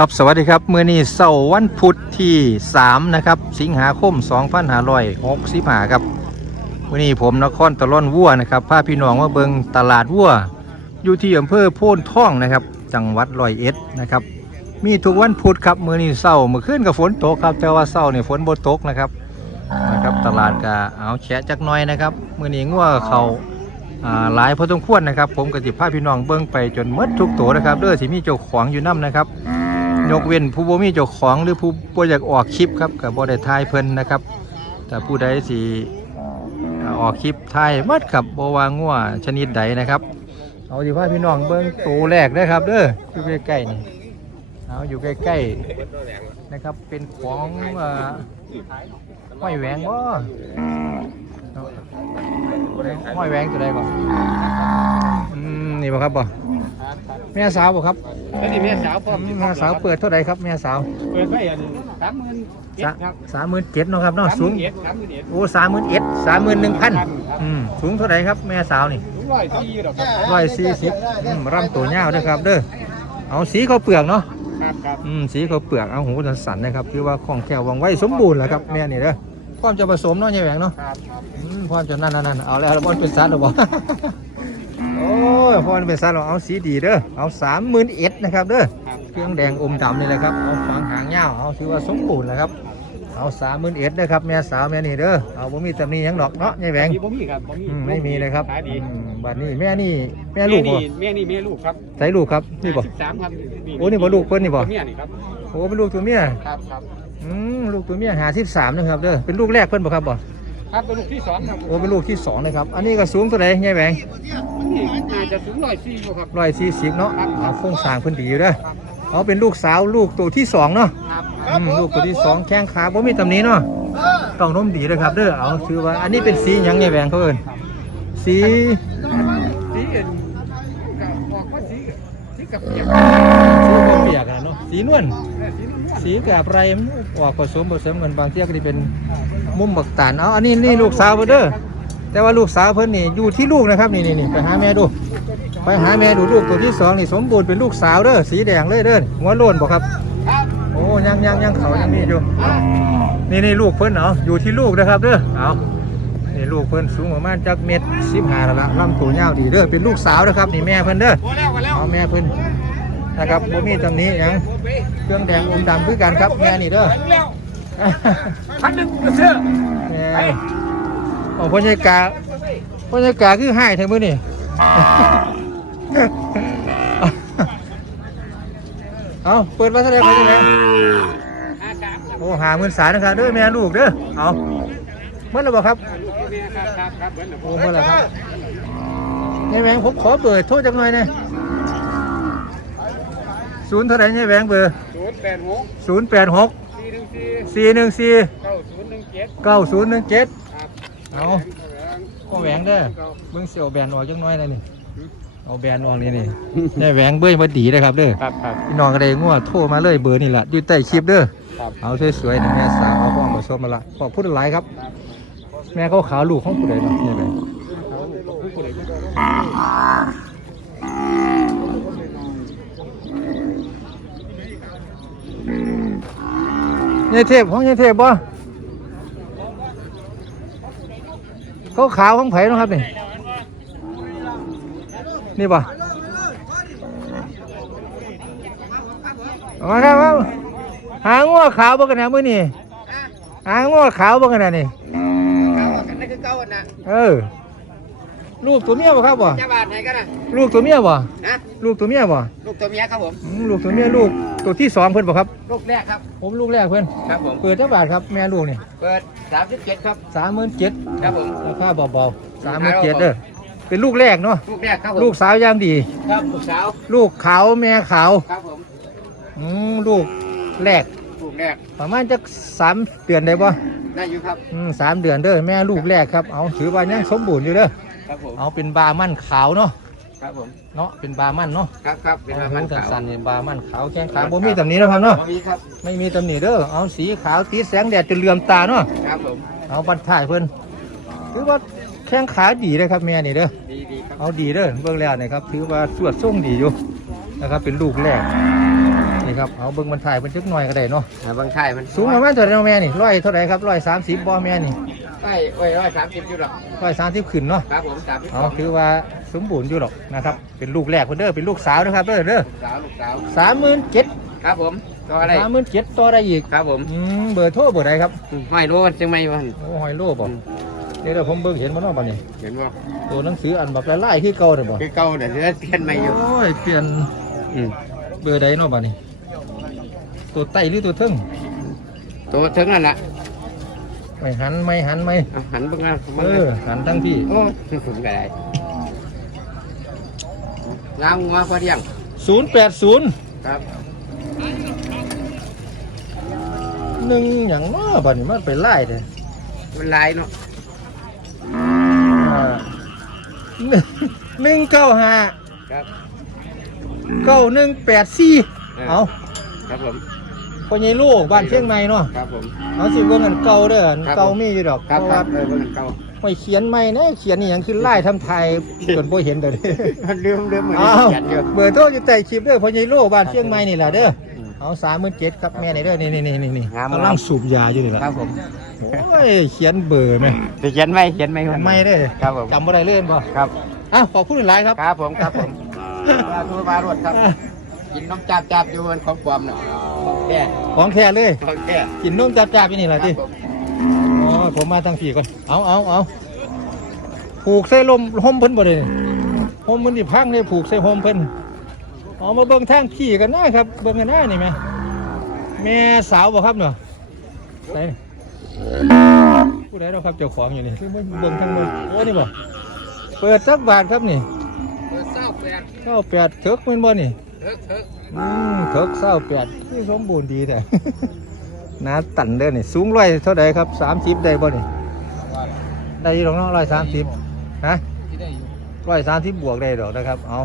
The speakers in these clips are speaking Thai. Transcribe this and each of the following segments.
ครับสวัสดีครับเมื่อนี้เสาร์วันพุธที่ 3 นะครับ สิงหาคม2565ครับเมื่อนี้ผมนครตะล่อนวัวนะครับพาพี่น้องมาเบิงตลาดวัว อยู่ที่อำเภอโพนท่องนะครับ จังหวัดร้อยเอ็ดนะครับ มีทุกวันพุธครับเมื่อนี้เสาร์เมื่อคืนกับฝนตกครับแต่ว่าเสาร์เนี่ยฝนบ่ตกนะครับ นะครับตลาดก็เอาแฉะจักหน่อยนะครับเมื่อนี้งัวเขาอ่าหลายพอสมควรนะครับ ผมกับสิพาพี่น้องเบิ้งไปจนหมดทุกตัวนะครับเด้อสิมีเจ้าของอยู่นํนะครับ ยกเว้นผู้บ่มีเจ้าของหรือผู้บ่อยากออกคลิปครับกับบ่ได้ทายเพิ่นนะครับ แต่ผู้ใดสิออกคลิปทายหมัดครับบ่ว่างัวชนิดใดนะครับ เอาสิพาพี่น้องเบิ่งตัวแรกนะครับ เด้ออยู่ใกล้ๆนี่เอาอยู่ใกล้ๆนะครับเป็นของเอ่อ ห้อยแหวงบ่ห้อยแหวงตัวใดก่อนอืมนี่บ่ครับบ่แม่สาวบ่ครับแล้วนี่แม่สาวพ่อแม่สาวเปิดเท่าไหร่ครับแม่สาว เปิดไปอันสามหมื่นเจ็ดครับสามหมื่นเจ็ดเนาะครับเนาะสามหสูมื่งนเอ็ดสามหมื่นเอ็ดโอ้สามหมื่นเอ็ดสามหมื่นหนึ่งพันอืมสูงเท่าไหร่ครับแม่สาวนี่ถึงร้อยที่ดอกครับร้อยสี่สิบอืมร่ำตัวยาวด้วยครับเด้อเอาสีเขาวเปลือกเนาะ ครับครับอืมสีเขาวเปลือกเอาหูสันๆนะครับคือว่าของแก้ววางไว้สมบูรณ์แหละครับแม่นี่เด้อพร้อมจะผสมเนาะยายแหวงเนาะครับครับอืมพร้อมจะนั่นนั่นนั่นเอาแล้วบอลเป็นสัตว์หรือเปล่า โอ้ยพร้อมเป็นสัตว์เราเอาสีดีเด้อเอาสามหมื่นเอ็ดนะครับเด้อครับเครื่องแดงอมดำนี่แหละครับเอาฟางหางยาวเอาถือว่าสมบูรณ์แล้วครับเอาสามหมื่นเอ็ดนะครับแม่สาวแม่นี่เด้อเอาบ่มีตำหนิหยังดอกเนาะยายแหวง มีบ่มีครับบ่มีอืมไม่มีเลยครับขายดี อืม บัดนี้แม่นี่แม่ลูกบ่แม่นี่แม่ลูกครับใส่ลูกครับนี่บ่สิบสามครับโอ้นี่บ่ลูกเพิ่นนี่บ่เมียนี่ครับโอ้เป็นลูกตัวเมียครับครับอืมลูกตัวเมียหาสิบสามนะครับเด้อเป็นลูกแรกเพิ่นบ่ครับบ่ครับเป็นลูกที่สองครับโอ้เป็นลูกที่สองนะครับอันนี้ก็สูงเท่าไหร่ยายแหวงนี่น่าจะถึงร้อยสี่อยู่ครับร้อยสี่สิบเนาะเอาโครงสร้างเพิ่นดีอยู่เด้อเอาเป็นลูกสาวลูกตัวที่สองเนาะครับอืมลูกตัวที่สองแข้งขาบ่มีตำหนิเนาะต้องนมดีเลยครับเด้อเอาถือว่าอันนี้เป็นสีหยังไงแหวงเขาเอิ้นสีสี เอ็นกับออกว่าสีสีกับเปียกสีบ่เปียกอะเนาะสีนวลเออสีนุ่มสีกับไรมันออกผสมผสมกันบางเที่ยก็สิเป็นมุมบักตานเอาอันนี้นี่ลูกสาวเพิ่นเด้อแต่ว่าลูกสาวเพิ่นนี่อยู่ที่ลูกนะครับนี่นี่นี่ไปหาแม่ดู ไปหาแม่ดูลูกตัวที่สองนี่สมบูรณ์เป็นลูกสาวเด้อสีแดงเลยเด้อหัวโล้นบ่ครับครับโอ้ยังยังยังเขายังมีอยู่นี่นี่ลูกเพิ่นเอาอยู่ที่ลูกนะครับเด้อเอานี่ ลูกเพิ่นสูงประมาณจักเม็ดสิบห้าแล้วละลำตัวยาวดีเด้อเป็นลูกสาวนะครับนี่แม่เพิ่นเด้อพอแล้วพอแล้วเอาแม่เพิ่นนะครับบ่มีตำหนี้ยังเครื่องแดงอมดำคือกันครับแม่นี่เด้อแล้วพันหนึ่งเสื้อแม่โอ้พ่อใหญ่กาพ่อใหญ่กาคือหายเท่มื้อนี่เอาเปิดมาแสดงเขาจังไดห้าสามครับโอ้หาเงินสารนะครับเด้อแม่ลูกเด้อเอา เมื่อไรบ่ครับลูกที่นี่ครับครับครับเหมือนโอ้เมื่อไรครับยายแหวงผมขอเบอร์โทรจังหน่อยเนี่ยศูนย์เท่าไหร่ยายแหวงเบอร์ศูนย์แปดหกศูนย์แปดหกสี่หนึ่งสี่สี่หนึ่งสี่เก้าศูนย์หนึ่งเจ็ดเก้าศูนย์หนึ่งเจ็ดครับเอาก็แหวงเด้อเบิ้งเสียวแบนออกจังน้อยเลยนี่เอาแบนออกนี่นี่ยายแหวงเบ้ยมาดีเลยครับเด้อครับครับพี่น้องก็ได้งัวโทรมาเลยเบอร์นี่แหละอยู่ใต้คลิปเด้อครับเอาสวยๆนะแม่สาวเอาข้องผสมมาละขอบพูดหลายครับ แม่เขาขาวลูกของผู้ใดเนาะนี่แหละยายเทพของยายเทพบ่เขาขาวของไผ่นาะครับนี่นี่บ่มาครับเอาหางัวขาวบ่กันนะมื้อนี้หางัวขาวบ่กันนะนี่ เก้าอันนะเออ ลูกตัวเมียบ่ครับบ่จะบาทไหนกันนะลูกตัวเมียบ่ฮะลูกตัวเมียบ่ลูกตัวเมียครับผม อืมลูกตัวเมียลูกตัวที่สองเพิ่นบ่ครับ ลูกแรกครับ ผมลูกแรกเพิ่นครับผม เปิดเท่าบาทครับแม่ลูกนี่เปิดสามสิบเจ็ดครับ สามหมื่นเจ็ดครับผม ราคาเบาๆสามหมื่นเจ็ดเด้อเป็นลูกแรกเนาะลูกแรกครับผมลูกสาวย่างดี ครับลูกสาว ลูกขาวแม่ขาวครับผม อืมลูกแรก ลูกแรกประมาณจักสามเดือนได้บ่ ได้อยู่ครับอืมสามเดือนเด้อแม่ลูกแรกครับเอาถือว่ายังสมบูรณ์อยู่เด้อครับผมเอาเป็นบามั่นขาวเนาะครับผมเนาะเป็นบามั่นเนาะครับครับเป็นเอาประหูมาณสัสาวนๆเนี่ยบามั่นขาวแข้งขาบ่มีตำหนินะครับเนาะมีครับไม่มีตำหนิเด้อเอาสีขาวตีแสงแดดจนเหลื่อมตาเนาะครับผมเอาบันถ่ายเพิ่นถือว่าแข้งขาดีเลยครับแม่นี่เด้อดีดีครับเอาดีเด้อเบิ่งแล้วนะครับถือว่าสวดส่งดีอยู่นะครับเป็นลูกแรกนี่ ครับเอาเบิ่งมันถ่ายมันจักหน่อยก็ได้เนาะหาบางค่ายมันสูงประมาณเท่าไหร่เนาะแม่นี่ร้อยเท่าไหร่ครับร้อยสามสิบบ่แม่นี่ใช่โอ้ยร้อยสามสิบอยู่หรอกร้อยสามสิบขึ้นเนาะครับผมสามสิบเอาถือว่าสมบูรณ์อยู่หรอกนะครับเป็นลูกแรกเพิ่นเด้อเป็นลูกสาวนะครับเด้อเด้อลูกสาวลูกสาวสามหมื่นเจ็ดครับผมตัวอะไรสามหมื่นเจ็ดต่อได้อีกครับผมอืมเบอร์โทรเบอร์ใดครับห้อยโลจังไหมวะโอ้หอยโลบ่เดี๋ยวเดี๋ยวผมเบิ่งเห็นบ่เนาะบัดนี้เห็นว่าตัวหนังสืออันแบบไล่ๆคือเก่าเด้อบ่คือเก่าเดี๋ยวจะเปลี่ยนใหม่อยู่โอ้ยเปลี่ยนอืมเบอร์ใดเนาะบัดนี้ ตัวไต้หรือตัวเทิงตัวถึงนั่นแหละไม่หันไม่หันไม่เอาหันเบ้างนะเออหันทั้งพี่โอ้ถึงถึงไงงามงัวพอเดียงศูนย์แปดศูนย์ครับหนึ่งอย่างเนาะบัดนี้มันไปไล่เด้อมันลายเนาะอ่าหนึ่งหนึ่งเก้าห้าครับ เก้าหนึ่งแปดสี่เอาครับผม พอใหญ่ลูกบ้านเชียงใหม่เนาะครับผม เอาสิเบิ่งกันเก่าเด้ออันครับเก่ามีอยู่ดอกครับเพราะครัว่าบเออเบิ่งเก่าไม่เขียนไม่นะเขียนนี่ยังคือไล่ทำไทยจนบ่เห็นเด้อลืมลืมมืออ้าวเขียนอยู่เบอร์โทรอยู่ใต้คลิปเด้อพอใหญ่ลูกบ้านเชียงใหม่นี่แหละเด้อเอาสามหมื่นเจ็ดครับแม่นี่เด้อนี่นี่นี่นี่งามกำลังสูบยาอยู่นี่แหละครับผมโอ้ยเขียนเบอร์ไหมจะเขียนไหมเขียนไหมไม่ได้อครับผมจำบ่ได้เล่นบ่ครับ อ้าวขอบคุณหลายครับ ครับผมครับผมปลาทูปลารวดครับ กินน้ำจับจับอยู่มันของปลอมน่ะแก่ของแท้เลย ของแก่กินนุ่มจับจับอยู่นี่แหละครัที่บผมโอ้ยผมมาทางผีก่อน เอาเอาเอาผูกใส่ลมห่มเพิ่นบ่ได้นี่ห่มมันดิพังเลยผูกใส่ห่มเพิ่นเอามาเบิ่งทางขี่กันนะครับ เบิ่งกันหน้านี่แม่แม่สาวบ่ครับเนาะไหนผู้ใดเราะครับเจ้าของอยู่นี่คือเบิ่งทางโน้นโอ้นี่บ่เปิดสักบาทครับนี่เปิดเศร้าแปดเก้าแปดเถิกแมันบ่นี่เถิกเถิก อืมเถิกเศร้าแปดคือสมบูรณ์ดีแต่หนาตันเด้อนี่สูงร้อยเท่าใดครับสามสิบได้บ่นี่ได้อยู่หรอกเนาะร้อยสามสิบฮะที่ได้อยู่ร้อยสามสิบบวกได้ดอกนะครับเอา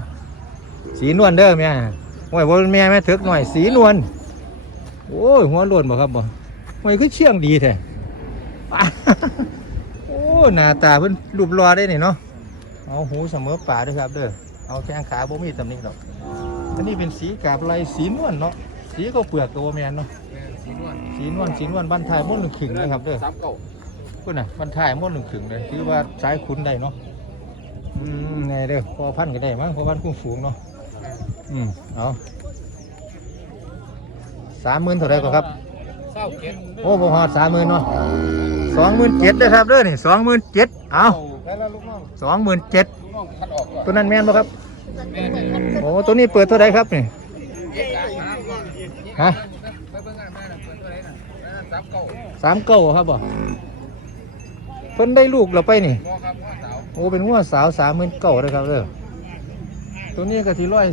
สีนวลเด้อแม่โอ้ยบ่เป็นแม่แม่เถิกหน่อยสีนวลโอ้ยหัวโล้วนบ่ครับบ่โอ้ยคือเชี่ยงดีแท้โอ้หน้าตาเพิ่นรูปรอได้นี่เนาะเอาหูเสมอป่าด้วยครับเด้อเอาแข้งขาบ่มีตำหนิดอก อันนี้เป็นสีกาบลายสีนวลเนาะ สีก็เปลือกตัวแมนเนาะ สีนวลสีนวลสีนวลบ้านทายม่วนหนึ่งขึงนะครับเด้อสามเก้าพูดน่ะบ้านทายม่วนหนึ่งขึงเลยถือว่าสายขุนได้เนาะ อืมไงเด้อพอพันก็ได้มั้งพอพันคุ้มฝูงเนาะ อืมเอาสามหมื่นเท่าไรก็ครับเศร้าเจ็ดโอ้บ่ฮอดสามหมื่นเนาะสองหมื่นเจ็ดเด้อครับเด้อนี่สองหมื่นเจ็ดเอาแล้วแล้วลูกน้องสองหมื่นเจ็ดลูกน้องคัดออกก่อนตัวนั้นแม่นบ่ครับแม่เนี่ยคัด โอ้ตัวนี้เปิดเท่าไรครับนี่ฮะสามเก้าครับบ่เพิ่นได้ลูกเราไปนี่โอ้เป็นงัวสาวสามหมื่นเก้าเลยครับเด้อตัวนี้ก็ที่ร้อย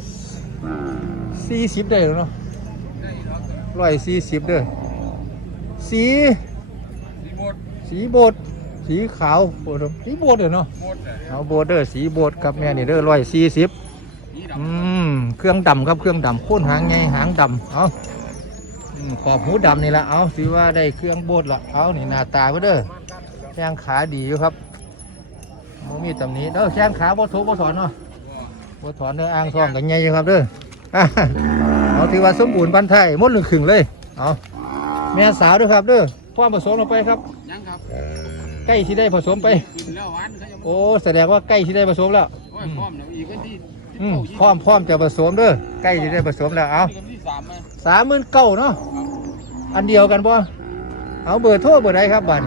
สี่สิบได้แล้วเนาะได้อีกเนาะร้อยสี่สิบเด้อสีสีโบดสีขาวโบดสีโบดเด้อเนาะเอาโบดเด้อสีโบดครับแม่นี่เด้อร้อยสี่สิบ อืมเครื่องดำครับเครื่องดำโค่นหางไงหางดำเอาอืมขอบหูดำนี่ละเอาถือว่าได้เครื่องโบดละเอานี่หน้าตาเพื่อเด้อแข้งขาดีอยู่ครับโมมีตำหนี้เด้อแข้งขาบ่ทุบบ่ถอนเนาะบ่ถอนเด้ออ่างทองกันใหญ่อยู่ครับเด้ออะเอาถือว่าสมบูรณ์บันไทยหมดหนึ่งขึงเลยเอาแม่สาวด้วยครับเด้อความผสมลงไปครับำยังครับใกล้ที่ได้ผสมไป กินแล้วหวานเขาจะโอ้แสดงว่าใกล้ที่ได้ผสมแล้ว โอ้ยพร้อมแล้วอีกวันที่ อืมพร้อมพร้อมจะผสมเด้อใกล้ที่ได้ผสมแล้วเอาวันที่สามไหมสามหมื่นเก้าเนาะอันเดียวกันป่เอาเบอร์โทรเบอร์ใดครับบัน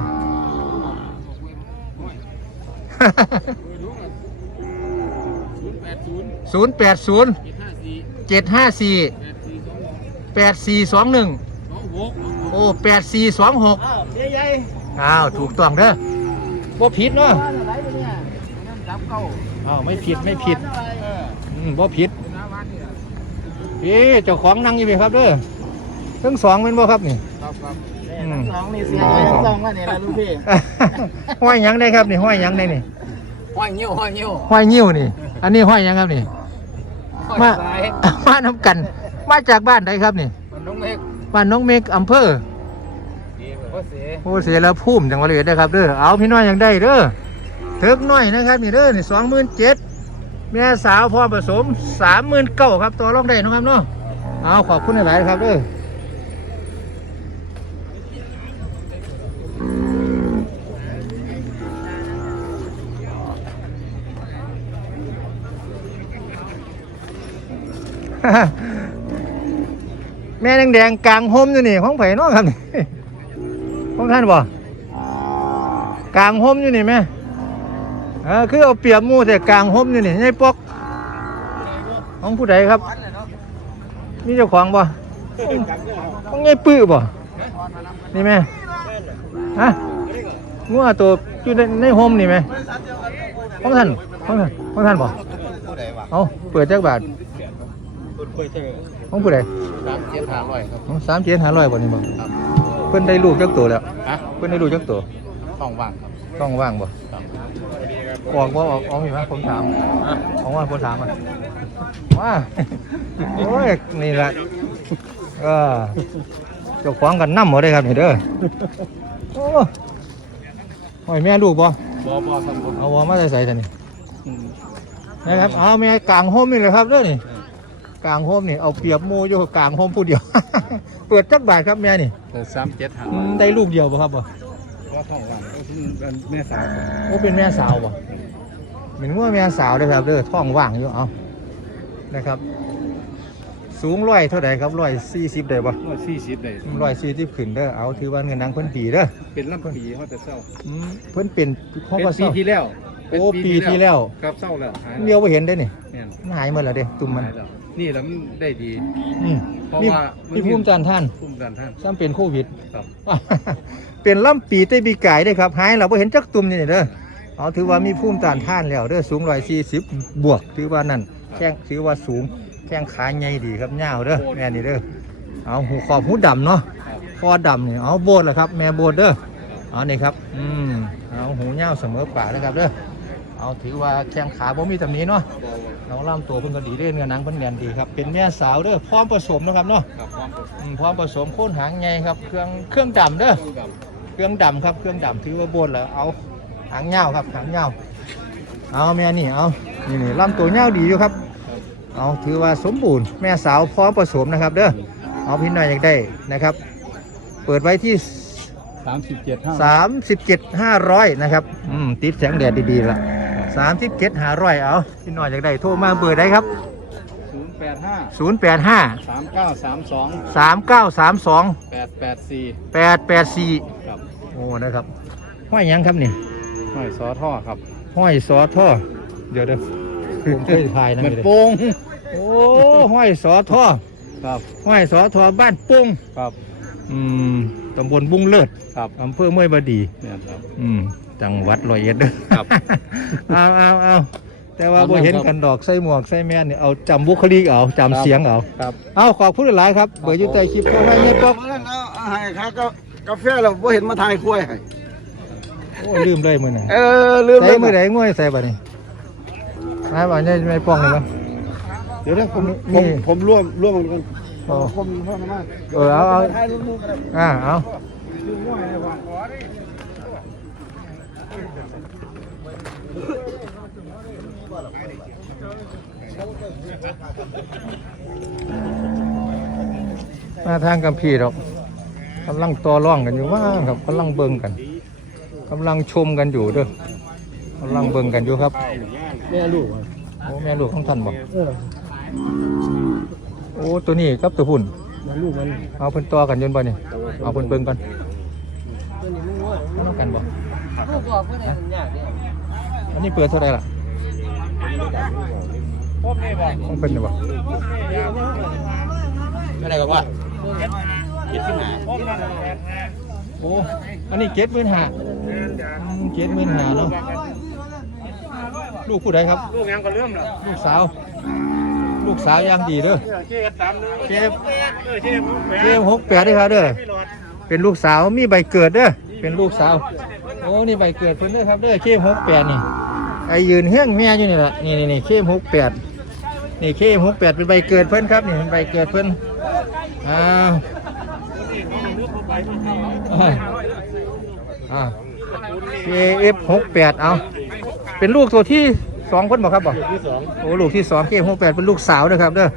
ศูนย์แปดศูนย์ศูนย์แปดศูนย์เจ็ดห้าสี่เจ็ดห้าสี่แปดสี่สองแปดสี่สองหนึ่งสองหกโอ้แปดสี่สองหกอ้าวใหญ่อ้าวถูกต้องเด้อบ่ผิดเนาะๆบ้านอะไรเนี่ยนั่นจับเก้าอ้าวไม่ผิดไม่ผิดเอออืม บ่ผิดหน้าบ้านนี่แหละเอ๊ะเจ้าของนั่งอยู่ไหมครับเด้อทั้งสองเป็นบ่ครับนี่ครับครับอืมสองนี่เสียใจทั้งสองแล้วเนี่ยนะลูกพี่ห้อยหยังได้ครับนี่ห้อยหยังได้นี่ห้อยเงี้ยวห้อยเงี้ยวห้อยนิ้วนี่ อันนี้ห้อยหยังครับนี่ห้อยมาสายมาน้ำกัน มาจากบ้านใดครับนี่มันน้องเมฆบ้านน้องเมกอำเภอดีกว่าเสียโอ้เสียแล้วพุ่มจังหวัดเลยนะครับเด้อเอาพี่น้อยยังได้เด้อเถิกน้อยนะครับนี่เด้อนี่สองหมื่นเจ็ด แม่สาวพอผสมสามหมื่นเก้าครับตัวรองได้นะครับเนาะเอาขอบคุณหลายๆครับเด้อแม่แดงๆกลางโฮมอยู่นี่ของไผ่นาะครับของท่านบ่กลางโฮมอยู่นี่แม่ เออคือเอาเปรียบหมูแต่กลางโฮมอยู่นี่ไอ้ปอกของผู้ใดครับ มีเจ้าของบ่ของไอ้ปื้อบ่นี่แม่ฮะงัวตัวอยู่ในในโฮมนี่แม่ของท่านของท่านของท่านบ่ผู้ใดวะเอาเปิดจักบาทคุณเคยเจอของผู้ใดสามเจ็ดห้าร้อยครับของสามเจ็ดห้าร้อยบ่นี่บ่ครับเพิ่นได้ลูกจักตัวแล้วฮะเพิ่นได้ลูกจักตัวต้องว่างครับต้องว่างบ่ครับ ออกบ่ออกออกมีไหมผมถามออกว่าผมถามอะว่าโอ้ยนี่แหละเออเจ้าของกันนำบ่ได้ครับนี่เด้อโอ้หอยแม่ลูกบ่บอบอครับผมเอาบ่มาใส่ใส่ท่านี่นะครับเอาแม่กลางโฮมนี่เลยครับเด้อนี่กลางโฮมนี่เอาเปรียบหมู่อยู่กลางโฮมผู้เดียว เปิดจักบาทครับแม่นี่สามเจ็ดห้าอืมได้ลูกเดียวบ่ครับบ่ ว่าต้องว่างก็คือแม่สาวโอ้เป็นแม่สาวบ่เป็นว่าแม่สาวเลยครับเด้อท้องว่างอยู่เอานะครับ สูงร้อยเท่าไหร่ครับร้อยสี่สิบได้บ่ร้อยสี่สิบเลยร้อยสี่สิบขึ้นเด้อเอาถือว่าเงินนางเพิ่นปีเด้อเป็นลำปีเขาจะเศร้าอืมเพิ่นเป็นพ่อเป็นว่าปีเศร้าที่แล้วโอ้ปีที่แล้วครับเศร้าแล้วหายเดียวไปเห็นได้นี่เนี่ยมันหายหมดแล้วเด้ตุ่มมันหายแล้วนี่แล้วมันได้ดีอืมเพราะมีว่ามัมีนภูมิต้านทานภูมิต้านทานซ้ำเป็นโควิดครับ เป็นล่ำปีเต้ปีกายได้อครับหายเราไ่เห็นจักตุ่มนี่เด้อเอาถือว่ามีภูมิต้านทานแล้วเด้อสูงร้อยสี่สิบบวกถือว่านั่นแข้งถือว่าสูงแข้งขาใหญ่ดีครับยาวเด้อแม่นี่เด้อเอาหูขอบหูดำเนาะครับคอดำนี่เอาโบดแล้วครับ แม่โบดเด้อเอานี่ครับอืมเอาหูยาวเสมอปากนะครับเด้อเอาถือว่าแข้งขาบ่มีตำหนี้เนาะบอน้องล่ำตัวเพิ่นก็ดีเด้อเนื้อหนังเพิ่นแน่นดีครับเป็นแม่สาวเด้อพร้อมผสมนะครับเนาะครับความอืมพร้อมผสมโค่นหางใหญ่ครับเครื่องเครื่องดำเด้อต้องกับ เครื่องดำครับเครื่องดำถือว่าบนแล้วเอาหางเงาวครับหางเงาวเอาแม่นี่เอานี่นี่ลำตัวเงาวดีอยู่ครับเอาถือว่าสมบูรณ์แม่สาวพร้อมผสมนะครับ เด้อเอาพี่หน่อยอยากได้นะครับ เปิดไว้ที่สามสิบเจ็ดห้า37 500นะครับอืมติดแสงแดดดีๆละ37 500เอาพี่หน่อยอยากได้โทรมาเบอร์ได้ครับศูนย์แปดห้า085สามเก้าสามสอง3932แปดแปดสี่884ครับโอ้นะครับห้อยหยังครับนี่ห้อยซอท่อครับ ห้อยซอท่อเดี๋ยวเด้อผมเคยถ่ายนะมันเดี๋ยวโป่งโอ้ห้อยสอท่อครับห้อยสอท่อบ้านปุ้งครับอืมตำบลบุ้งเลิศครับอำเภอเมยบดี เนี่ยครับ อืมจังหวัดร้อยเอ็ดเด้อครับ เอาเอาเอาแต่ว่าครับบ่เห็นกันดอกใส่หมวกใส่แม่นนี่เอาจำบุคลิกเอาจำเสียงเอาครับ เอาขอบคุณหลายๆครับเบอร์อยู่ใต้คลิปโทรให้เงี้ยป๊อกเมื่อนั้นเอาอาหารครับก็ กาแฟเราบ่เห็นมาทายคุ้ยให้โอ้ลืมเลยมื้อนั้นเออลืมใส่เลยมื้อใดง่วยใส่บัดนี้มาบ่เนี่ยไม่ป้องเลยมั้ง เดี๋ยวนะผมนี่ผมผมร่วมร่วมกันโอ้ ผมร่วมกันมากเออเอาเอาทายลูกๆกันอ่าเอาลืมง่วยเลยว่ะมาทางกัมพีดอก กำลังต่อร่องกันอยู่ว่างครับกำลังเบิ่งกันกำลังชมกันอยู่เด้อกำลังเบิ่งกันอยู่ครับแม่ลูกโอ้แม่ลูกของท่านบอกเออโอ้ตัวนี้กับตัวหุ่นแม่ลูกมันเอาเพิ่นต่อกันอยืนบ่นี่เอาเพิ่นเบิ่งกันเอาน้ำกันบ่อันนี้เปิดเท่าไหร่ล่ะของเพิ่นนี่บ่ไม่ได้กับว่า เจ็ดสิบห้าโอ้อันนี้เจ็ดหมื่นห้าเจ็ดหมื่นห้าเนาะลูกผู้ใดครับ ลูกยังก็เริ่มแล้วลูกสาว ลูกสาวย่างดีเด้อเจ็ดสามหนึ่งเก็บเออเจ็ดเก็บหกแปดด้วยครับเด้อเป็นลูกสาวมีใบเกิดเด้อเป็นลูกสาว โอ้นี่ใบเกิดเพิ่นเด้อครับเด้อเก็บหกแปดนี่ไอยืนเฮี้ยงแม่อยู่นี่แหละนี่นี่นี่เก็บหกแปดนี่เก็บหกแปดเป็นใบเกิดเพิ่นครับนี่เป็นใบเกิดเพิ่นอ่าอ่าอ่า KF หกแปดเอาเป็นลูกตัวที่สองคนบอกครับบอกที่สองโอ้ลูกที่สองเคมหกแปดเป็นลูกสาวนะครับเด้อ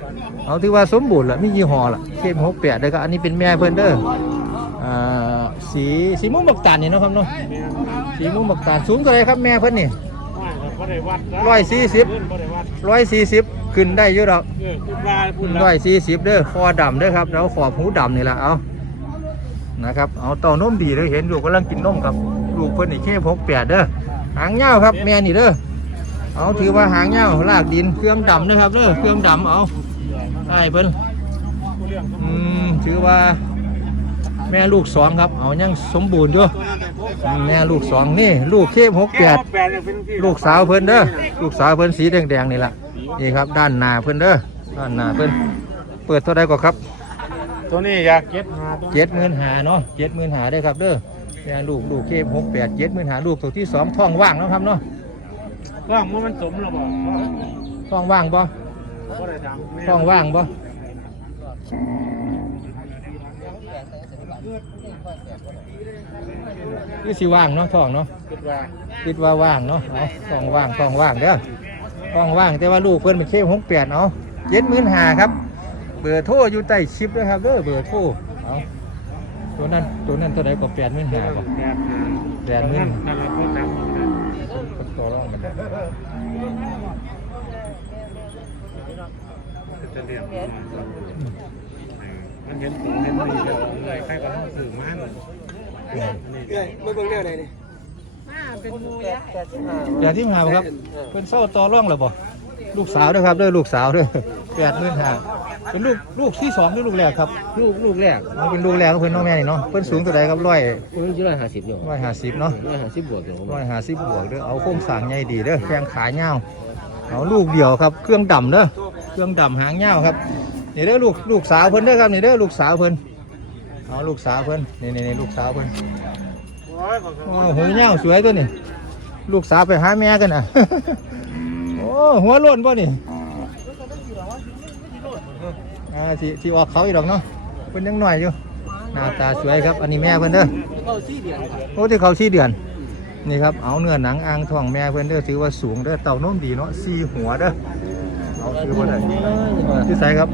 เอาถือว่าสมบูรณ์ละมียี่ห้อละเคมหกแปดเด้อก็อันนี้เป็นแม่เพิ่นเด้ออ่าสีสีม่วงบักตาลนี่เนาะครับเนาะสีม่วงบักตาลสูงเท่าไรครับแม่เพิ่นนี่ว่าก็ได้วัดร้อยสี่สิบก็ได้วัดร้อยสี่สิบขึ้นได้อยู่ดอกเออคุณว่าคุณร้อยสี่สิบเด้อคอดำเด้อครับแล้วขอบหูดำนี่แหละเอา นะครับเอาเต่านมดีเด้อเห็นลูกกำลังกินนมครับลูกเพิ่นนี่เคมหกแปดเด้อหางยาวครับแม่นี่เด้อเอาถือว่าหางยาวลากดินเครื่องดำนะครับเด้อเครื่องดำเอาได้เพิ่นอืมถือว่าแม่ลูกสองครับ เอายังสมบูรณ์อยู่แม่ลูกสองนี่ ลูกเข้มหกแปดลูกสาวเพิ่นเด้อลูกสาวเพิ่นสีแดงๆนี่แหละนี่ครับ ด้านหน้าเพิ่นเด้อด้านหน้าเพิ่นเปิดเท่าใดก็ครับ ตัวนี้อยากเก็บหาตัวเจ็ดหมื่นหาเนาะเจ็ดหมื่นหาได้อครับเด้อแม่ลูกลูกเข้มหกแปดเจ็ดหมื่นหาลูกตัวที่สองท้องว่างเนาะครับเนาะว่างมันสมหรือเปล่าท้องว่างบ่ก็ได้ถามท้องว่างบ่คือสิว่างเนาะท้องเนาะคิดว่าคิดว่าว่างเนาะเอาท้องว่างท้องว่างเด้อท้องว่างแต่ว่าลูกเพิ่นเป็นเข้มหกแปดเอาเจ็ดหมื่นหาครับ เบอร์โทรอยู่ใต้คลิปด้วยครับเด้อเบอร์โทรเอาตัวนั้นตัวนั้นเท่าไหร่ก็แปดหมื่นหาบ่แปดหาแปดหมื่นนั่นแหละเขาจำตัวรองกันได้จะเรียนมันเห็นผมเห็นนี่แล้วใครก็ต้องสื่อมันไม่เบิ่งแนวไหนนี่อย่าที่หาบ่ครับเพิ่นเศร้าต่อร่องแล้วบ่ลูกสาวเด้อครับเด้อลูกสาวเด้อแปดหมื่นหา เป็นลูกลูกที่สองหรือลูกแรกครับลูกลูกแรกมันเป็นลูกแรกของเพิ่นน้องแม่นี่เนาะเพิ่นสูงเท่าใดครับร้อยคุณต้องชื่อร้อยห้าสิบอยู่ร้อยห้าสิบเนาะร้อยห้าสิบบวกอยู่ผมร้อยห้าสิบบวกเด้อเอาโครงสร้างใหญ่ดีเด้อแข้งขาเงาวเอาลูกเดียวครับ เครื่องดำเด้อเครื่องดำหางเงาวครับนี่เด้อลูกลูกสาวเพิ่นเด้อครับนี่เด้อลูกสาวเพิ่นเอาลูกสาวเพิ่นนี่นี่นี่ลูกสาวเพิ่นโอ้หูเงาวสวยตัวนี่ลูกสาวไปหาแม่กันน่ะโอ้หัวโล้นป่ะนี่ อ่าสิสิออกเขาอีกดอกเนาะเพิ่นยังหน่อยอยู่หน้าตาสวยครับ อันนี้แม่เพิ่นเด้อเอาซีเดือดโอ้ที่เขาสี่เดือน นี่ครับเอาเนื้อหนังอ่างทองแม่เพื่อนเด้อถือว่าสูงเด้อเต่านมดีเนาะสี่หัวเด้อเอาถือว่าได้ที่ใส่ครับ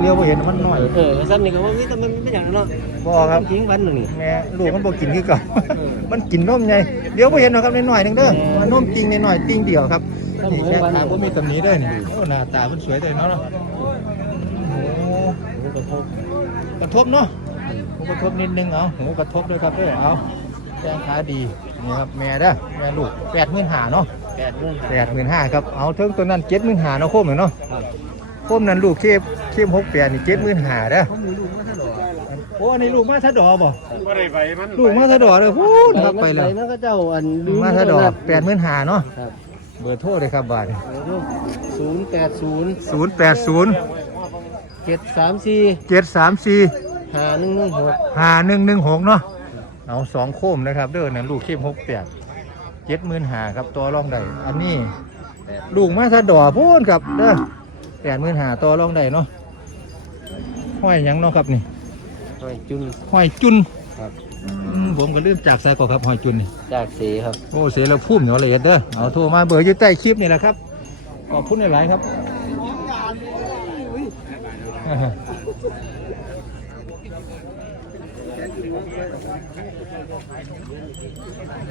เลี้ยวไปเห็นมันน้อยเออสั้นนี่ก็ว่าวิแต่มันไม่อย่างนั้นเนาะบ่ครับทิ้งวันหนึ่งนี่แม่ลูกมันบ่กินคือเก่ามันกินนมไงเดี๋ยวไปเห็นนะครับน้อยหนึงเด้อมันนมจริงน้อยจริงเดียวครับนี่แค่ขาบ่มีตำหนิเด้อนี่โอ้หน้าตามันสวยเด้อเนาะ ระทบเนาะหูกระทบนิดนึงเอาหูกระทบด้วยครับเด้อเอาแข้งขาดีนี่ครับแม่เด้อแม่ลูกแปดหมื่นห้าเนาะแปดเรื่องแปดหมื่นห้าครับเอาเทิงตัวนั้นเจ็ดหมื่นห้าเนาะโคมหน่อยเนาะโคมนั้นลูกเข้มเข้มหกแปดนี่เจ็ดหมื่นห้าเด้อโอ้อันนี้ลูกมาทัดดอบ่ก็ได้ไปมันลูกมาทัดดอเลยพูดครับไปแล้วมันก็เจ้าอันมาทัดดอแปดหมื่นห้าเนาะครับเบอร์โทรเลยครับบาทศูนย์แปดศูนย์ศูนย์แปดศูนย์ เจ็ดสามสี่เจ็ดสามสี่ห้าหนึ่งหนึ่งหกห้าหนึ่งหนึ่งหกเนาะเอาสองโคมนะครับเด้อนั่นลูกเข้มหกแปดเจ็ดหมื่นห้าครับตัวรองได้อันนี้ลูกมาทัดดอพูดครับเด้อแปดหมื่นห้าตัวรองได้เนาะห้อยหยังเนาะครับนี่หอยจุนหอยจุนครับอืมผมก็ลืมจากสายก่อนครับหอยจุนนี่จากสีครับโอ้เสียแล้วพุ่มเหนียวละเอียดเด้อเอาโทรมาเบอร์อยู่ใต้คลิปนี่แหละครับขอบคุณหลายๆครับ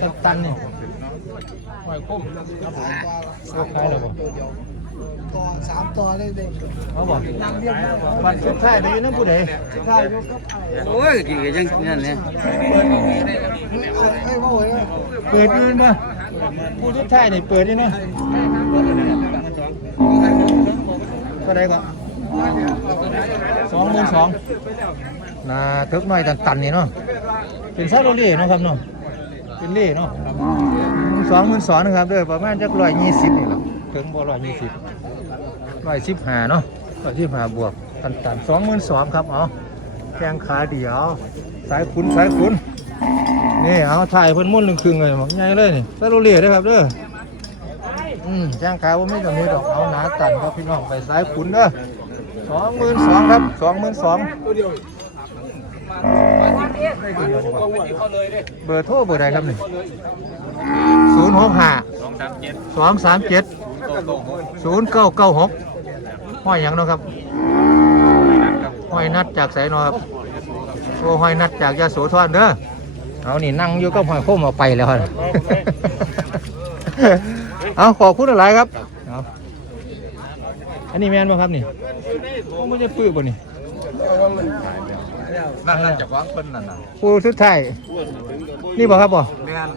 ตันตันนี่หอยกุ้มครับผมเอาขายแล้วบ่ต่อสามต่อเลยเด็กเอาบ่วันสุดท้ายได้ยินน้ำผู้ใดใช่ยกครับโอ้ยกี่ยังนั่นเนี่ยให้พ่อไว้นะเปิดยืนมาผู้สุดท้ายนี่เปิดนี่เนาะเท่าไหรก่อน สองหมื่นสองนาเทิกน้อยตันตันๆนี่เนาะเป็นซาโรเล่เนาะครับเนาะเป็นเล่เนาะสองหมื่นสองนะครับเด้อประมาณจักร้อยยี่สิบนี่แหละถึงบ่ร้อยยี่สิบร้อยสิบห้าเนาะร้อยสิบห้าบวกตันตันสองหมื่นสองครับเอาแข้งขาเดียวสายขุนสายขุนนี่เอาถ่ายเพิ่นมุ่นหนึ่งครึ่งเลยมักใหญ่เลยนี่ซาโรเล่เด้อครับเด้ออืมจ้างขายว่าไม่ตรงนี้ดอกเอาหนาตันครับพี่น้องไปสายขุนเด้อ สองหมื่นสองครับสองหมื่นสองเบอร์โทรเบอร์ใดครับนี่ศูนย์หกห้าสองสามเจ็ดศูนย์เก้าเก้าหกห้อยยังเนาะครับห้อยนัดจากไสเนาะครับโอ้ห้อยนัดจากยาโสธรเด้อเอานี่นั่งอยู่ก็ห้อยโค้มเอาไปแล้วเอาขอบคุณหลายครับ อาอันนี้แมนบ่ครับนี่โอ้ไม่ใช่ปื้อบ่นี่นั่งนั่งจากวางคนนั่นน่ะปูสุดท้ายนี่บ่ครับบ่แม่น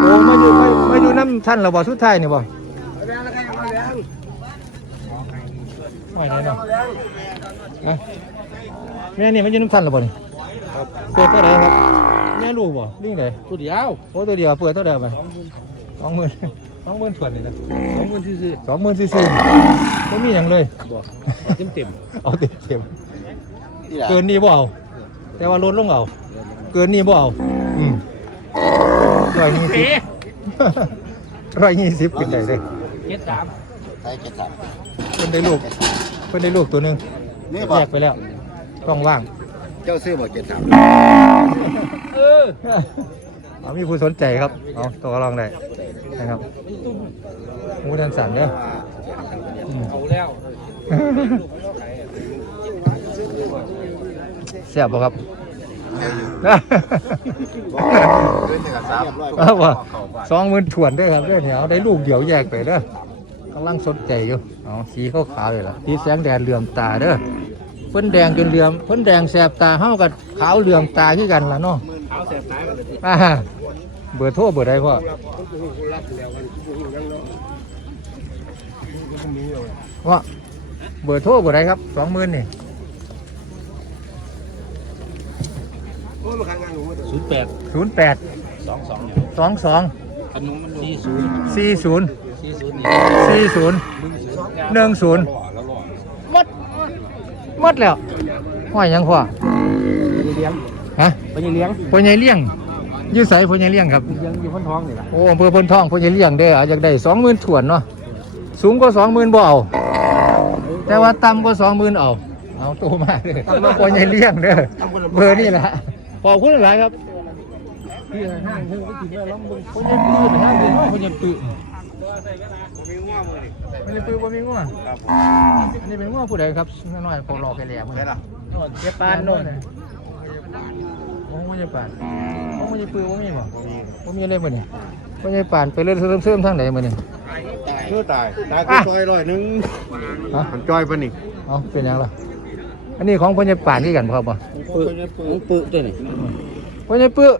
โอ้มาอยู่มามาอยู่น้ำท่านเราบ่สุดท้ายนี่บ่ห้อยไหนเนาะอะแม่นี่มันอยู่น้ำท่านเราบ่นี่เปิดเท่าไหร่ครับแม่ลูกบ่ลิงไหนตัวเดียวโอ้ตัวเดียวเปิดเท่าไหร่ไปสองหมื่น สองหมื่นถวนนี่นะสองหมื่นซื่อสองหมื่นสี่สิบไม่มีอย่างเลย ๆบอกเต็มเต็มเอาเต็มเต็มเกินนี่บ่เอา แต่ว่าลดลงเอา เกินนี่บ่เอา อืมร้อยยี่สิบ ร้อยยี่สิบเป็นไงเลยเจ็ดสามใช่เจ็ดสามเพิ่นได้ลูกเพิ่นได้ลูกตัวหนึ่งนี่บอกแยกไปแล้วต้องว่าง เจ้าซื้อบอกเจ็ดสามเออ เอามีผู้สนใจครับเอาตัวลองได้นะครับหมูดันสันเด้ออืมเอาแล้วเสียบบ่ครับเรื่องกับสามเอาว่าสองหมื่นถวนด้วยครับเด้อเนี่ยเอาได้ลูกเดียวแยกไปเด้อกำลังสนใจอยู่เอาสีขาวๆเลยล่ะสีแสงแดดเหลื่อมตาเด้อเพิ่นแดงจนเหลื่อมเพิ่นแดงแสบตาเฮากับขาวเหลื่อมตาคือกันล่ะเนาะ เอาเสียบสายมาเลยอ่าเบอร์โทรเบอร์ใดพ่อว่าเบอร์โทรเบอร์ใดครับสองหมื่นนี่ศูนย์แปดศูนย์แปดสองสองสองสองขนมมันสี่ศูนย์สี่ศูนย์สี่ศูนย์นี่สี่ศูนย์หนึ่งศูนย์หล่อแล้วหล่อหมดหมดแล้วห้อยหยังพ่อเลี้ยง ฮะไปยังเลี้ยงพ่อใหญ่เลี้ยงอยื้อใส่พ่อใหญ่เลี้ยงครับเลี้ยงอยู่พ้นท้องนี่แหละโอ้อำเภอพนทองพ่อใหญ่เลี้ยงเด้ออาจจะได้สองหมื่นถวนเนาะสูงกว่าสองหมื่นบ่เอาแต่ว่าต่ำกว่าสองหมื่นเอาเอาโตมาเด้อพ่อใหญ่เลี้ยงเด้อเบอร์นี่แหละขอบคุณหลายครับที่ห้างเพิ่งไปกินแล้วล้อมเบิ่งพ่อใหญ่ปื้อห้างเดียวเนาะพ่อใหญ่ปื้อไม่ได้ปื้อบ่มีง้ออันนี้เป็นง้อผู้ใดครับน้อยๆพอรอไปแล้วมื้อนี้เจ็บปานโน่นโอ้ไม่ ใช่ปานโอ้ไม่ใช่ปืนว่ามีบ่ว่ามีอะไรบ่เนี่ยไม่ใช่ปานไปเรื่อยเสื่อมๆทางไหนบ่เนี่ยชื่อตายตายคือจอยร้อยหนึ่งฮะมันจอยปะนี่เอาเป็นหยังล่ะอันนี้ของพ่อใหญ่ปานคือกันบ่ครับบ่ปึของปึตัวนี่พ่อใหญ่ปื้อ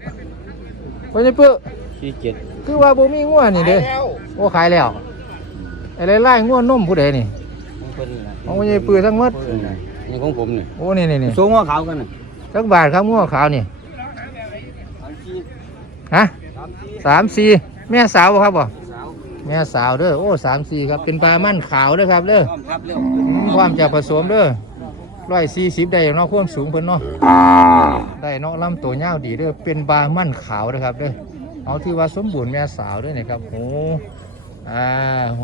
พ่อใหญ่ปื้อสี่เจ็ดคือว่าบ่มีงัวนี่เด้โอ้ขายแล้วไอ้ไล่ๆงัวนมผู้ใดนี่ของคนนี่นะของพ่อใหญ่ปื้อทั้งหมดนี่ของผมนี่โอ้นี่นี่สูงกว่าเขากันน่ะๆจักบาทครับงัวขาวนี่ ฮะสามสี่แม่สาวบ่ครับบ่สาวแม่สาวเด้อโอ้สามสี่ครับเป็นปลามั่นขาวเด้อครับเด้อพร้อมครับเร็วความจะผสมเด้อร้อยสี่สิบได้เนาะความสูงเพิ่นเนาะได้เนาะลำตัวยาวดีเด้อเป็นปลามั่นขาวเด้อครับเด้อเอาที่ว่าสมบูรณ์แม่สาวเด้อนี่ครับโอ้อ่าโห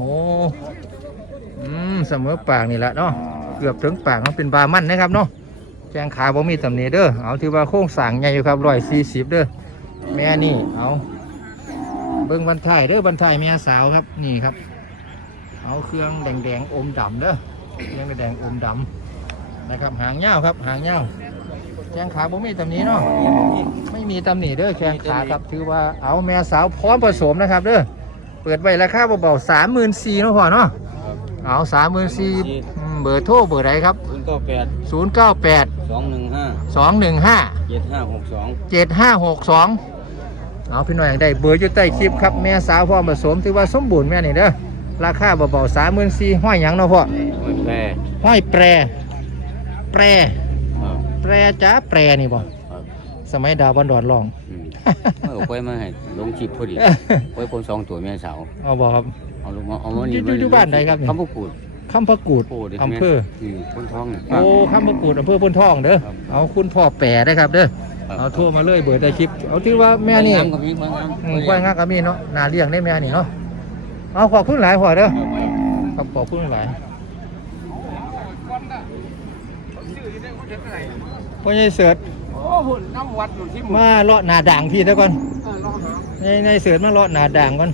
อืมเสมอปากนี่แหละเนาะเกือบถึงปากมันเป็นปลามั่นนะครับเนาะแจงขาบ่มีตำหนิเด้อเอาที่ว่าโค้งสร้างใหญ่อยู่ครับร้อยสี่สิบเด้อ แม่นี่ เอาเบิ่งบรรทายเด้อบรรทายแม่สาวครับ นี่ครับ เอาเครื่องแดงๆอมดำเด้อเครื่องแดงๆอมดำนะครับ หางเงาวครับ หางเงาวแข้งขาบ่มีตำหนี้เนาะไม่มีตำหนิเด้อแข้งขาครับถือว่าเอาแม่สาวพร้อมผสมนะครับเด้อเปิดไว้ราคาเบาๆสามหมื่นสี่เนาะพ่อเนาะเอาสามหมื่นสี่เบอร์โทรเบอร์ไหนครับศูนย์เก้าแปดศูนย์เก้าแปดสองหนึ่งห้าสองหนึ่งห้าเจ็ดห้าหกสองเจ็ดห้าหกสอง เอาพี่หน่อยอยากได้เบอร์อยู่ใต้คลิปครับแม่สาวพร้อมผสมถือว่าสมบูรณ์แม่นี่เด้อราคาเบาๆสามหมื่นสี่ห้อยหยังเนาะพ่อแปรห้อยแปร แปร ครับแปรจ้าแปรนี่บ่ครับสมัยดาวบันดอนลอง อืมเอาไปมาให้ลงชิปพอดีไว้คนสองตัวแม่สาวเอาบ่ครับ เอาลงมาเอามาอยู่อยู่อยู่บ้านใดครับนี่คำพูกูด คำพะกูดโอ้เด็กอำเภออืมคนท้องนี่โอ้คำพะกูดอำเภอพนทองเด้อครับเอาคุณพ่อแปรได้ครับเด้อครับเอาโทรมาเลยเบอร์ใต้คลิป เอาที่ว่าแม่นี่งามกับพี่บ้างอืมควายงากก็มีเนาะนาเลี้ยงได้แม่นี่เนาะเอาขอบคุณหลายพ่อเด้อครับขอบคุณหลายพ่อใหญ่เสิร์ชโอ้หุ่นน้ำวัดอยู่ที่มาเลาะหนาด่างพี่เด้อก่อนในในเสิร์ชมาเลาะหนาด่างก่อน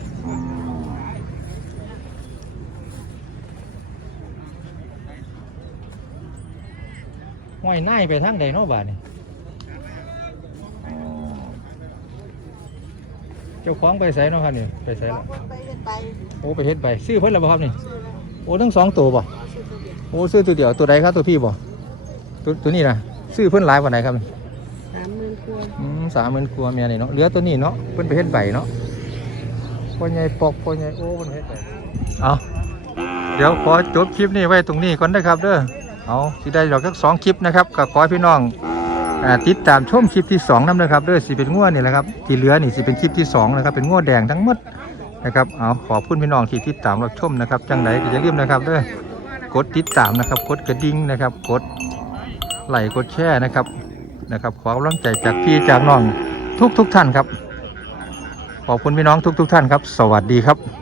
ห้อยน่ายไปทางใดเนาะบาดนี่เจ้าของไปไสเนาะครับนี่ไปไสละไปเฮ็ดไปโอ้ไปเฮ็ดไปซื้อเพิ่นแล้วบ่ครับนี่ซื้อแล้วโอ้ทั้งสองตัวบ่ซื้อตัวเดียวโอ้ซื้อตัวเดียวตัวใดครับตัวพี่บ่ตัวตัวนี้นะซื้อเพิ่นหลายกว่าไหนครับนี่สามหมื่นกว่าอืมสามหมื่นกว่าเมียนี่เนาะเหลือตัวนี้เนาะเพิ่นไปเฮ็ดใบเนาะพ่อใหญ่ปอกพ่อใหญ่โอ้เพิ่นเฮ็ดใบเอาเดี๋ยวขอจบคลิปนี้ไว้ตรงนี้ก่อนนะครับเด้อ เอาสิได้ดอกสักสองคลิปนะครับก็ขอให้พี่น้องอติดตามชมคลิปที่สองนํนะครับด้อสิเป็นงวนี่แหละครับที่เหลือนี่สิเป็นคลิปที่สองนะครับเป็นงวแดงทั้งหมดนะครับเอาขอบคุณพี่น้องที่ติดตามรับชมนะครับจังไหนก็อย่าลืมนะครับด้อกดติดตามนะครับกดกระดิ่งนะครับกดไลค์กดแชร์นะครับนะครับขอกำลังใจจากพี่จากน้องทุกทุกท่านครับ ขอบคุณพี่น้องทุกทุกๆท่านครับ สวัสดีครับ